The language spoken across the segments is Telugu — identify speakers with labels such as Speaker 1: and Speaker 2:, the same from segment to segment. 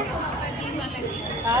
Speaker 1: నూనెనా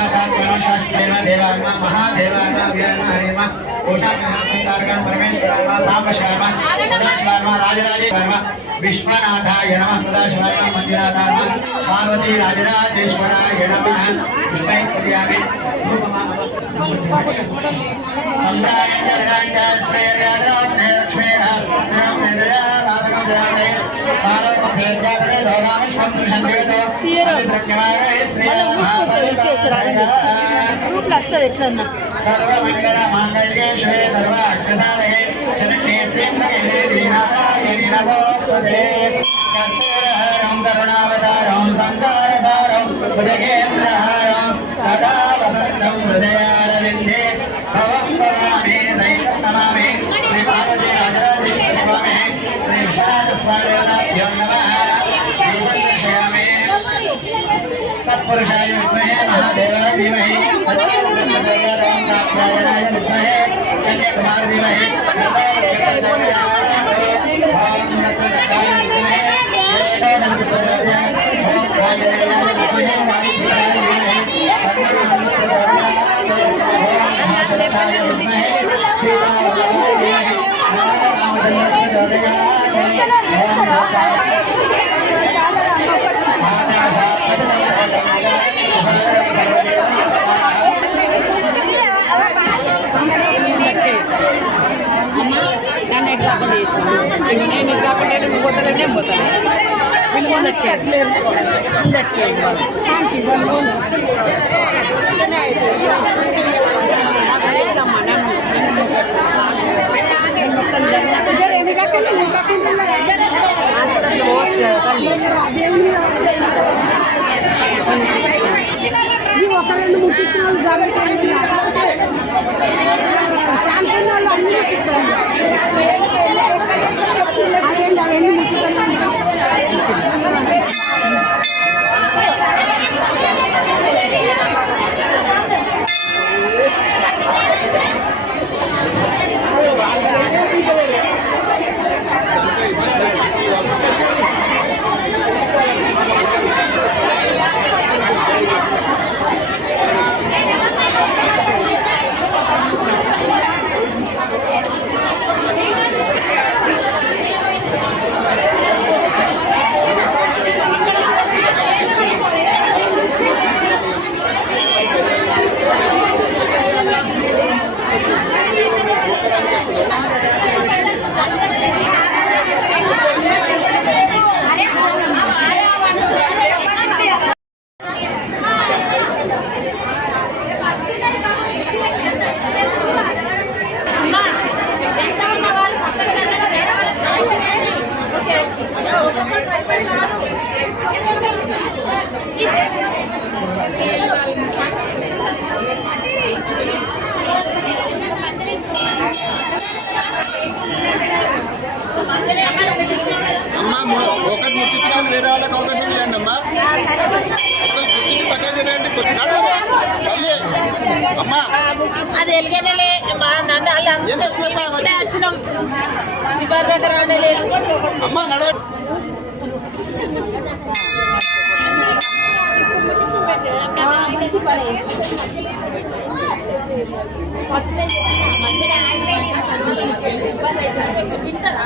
Speaker 2: మహాదేవామ వీరమ హరేమ కోటాగ్రహాంతారకం పరమేశ్వరామ సాంబశర్మ సదాశివర్మ రాజరాజేశ్వర్మ విశ్వనాథాయ నమ సదాశివాయ నమ మంజునాథాయ నమ పార్వతీ రాజరాజేశ్వరాయ నమ కృష్ణై కుర్యామి
Speaker 3: గ్రూప్లో వస్తుంది ఎట్లన్నా
Speaker 2: సర్వమంగళ మాంగళ్యే శివే సర్వార్థసాధే శరణ్యే త్ర్యంబకే దీనారాయణి నమోస్తుతే కర్పూరహారం కరుణావతారం సంసారసారం భుజగేంద్రహారం సదా వసంతం హృదయారవిందే భవం భవామి तत्पुरुषाय विद्महे महादेवाय धीमहि सत्यनारायणाय विद्महे कन्याकुमार धीमहि
Speaker 3: నేను ఇది కాకుండా నువ్వు పోతాను నేను పోతాను వీళ్ళు ముందక్కి వాళ్ళు ఒకరిని ముట్టించిన వాళ్ళు జాగ్రత్త శాంతి వాళ్ళు అన్ని అదేంటి అవన్నీ ముట్టుకున్నాను అది ఎలుగనే మా నాన్న వాళ్ళు వచ్చినాం. బాధ దగ్గర రానేలేదు
Speaker 4: అమ్మా నడవ.
Speaker 1: అమ్మ మధ్యలో ఏమిటిందమ్మా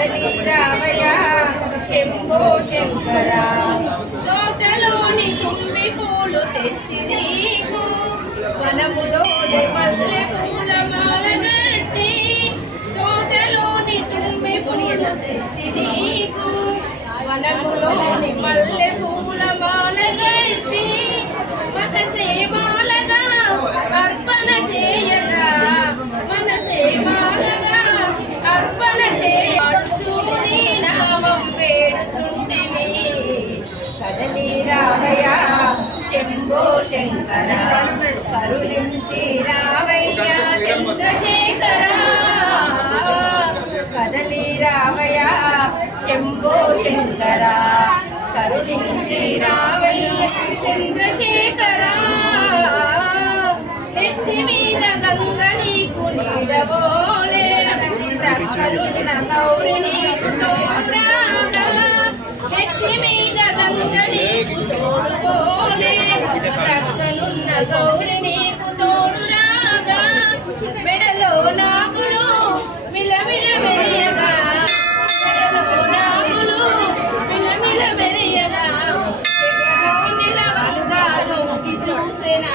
Speaker 5: కదలి శంభో శంకర. తోటలోని తుమ్మి పూలు తెచ్చి నీకు వనములోని మల్లె పూల మాల గట్టి తోటలోని తుమ్మి పూలు తెచ్చి నీకు వనములోని మల్లె పూల మాల గట్టి మనసే మాలగా కరుణించి రావయ్య చంద్రశేఖర కదలి రావయ్య శంభో శంకర కరుణించి రావయ్య చంద్రశేఖర ఎత్తి మీద గంగ నీకు నీడవోలే ప్రక్కలున్న గౌరి గౌరి నీకు తోడురాగా మెడలో నాగులు మిలమిల మెరియగా మెడలో నాగులు మిలమిల మెరియగా నిలవలుగా దొంగి చూసెనా?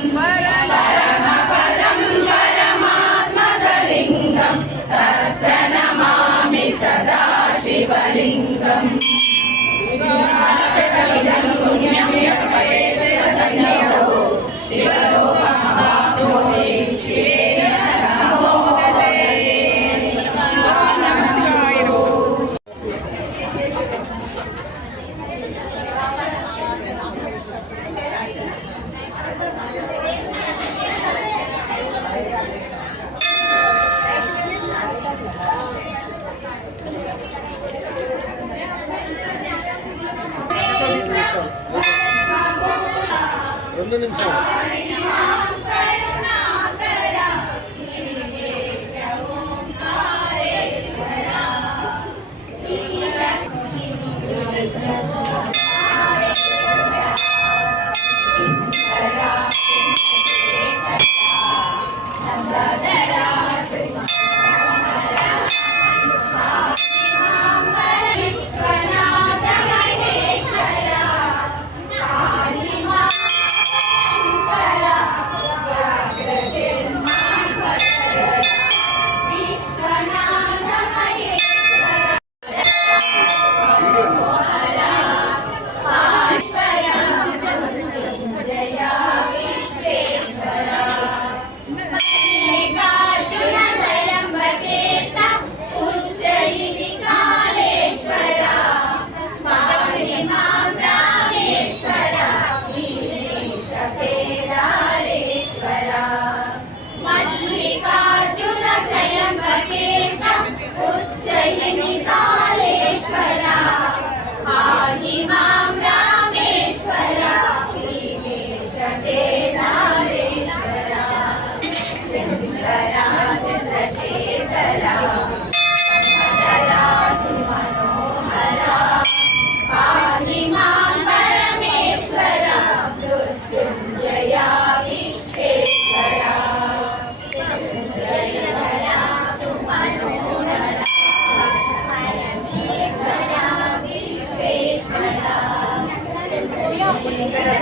Speaker 6: Thank
Speaker 4: you.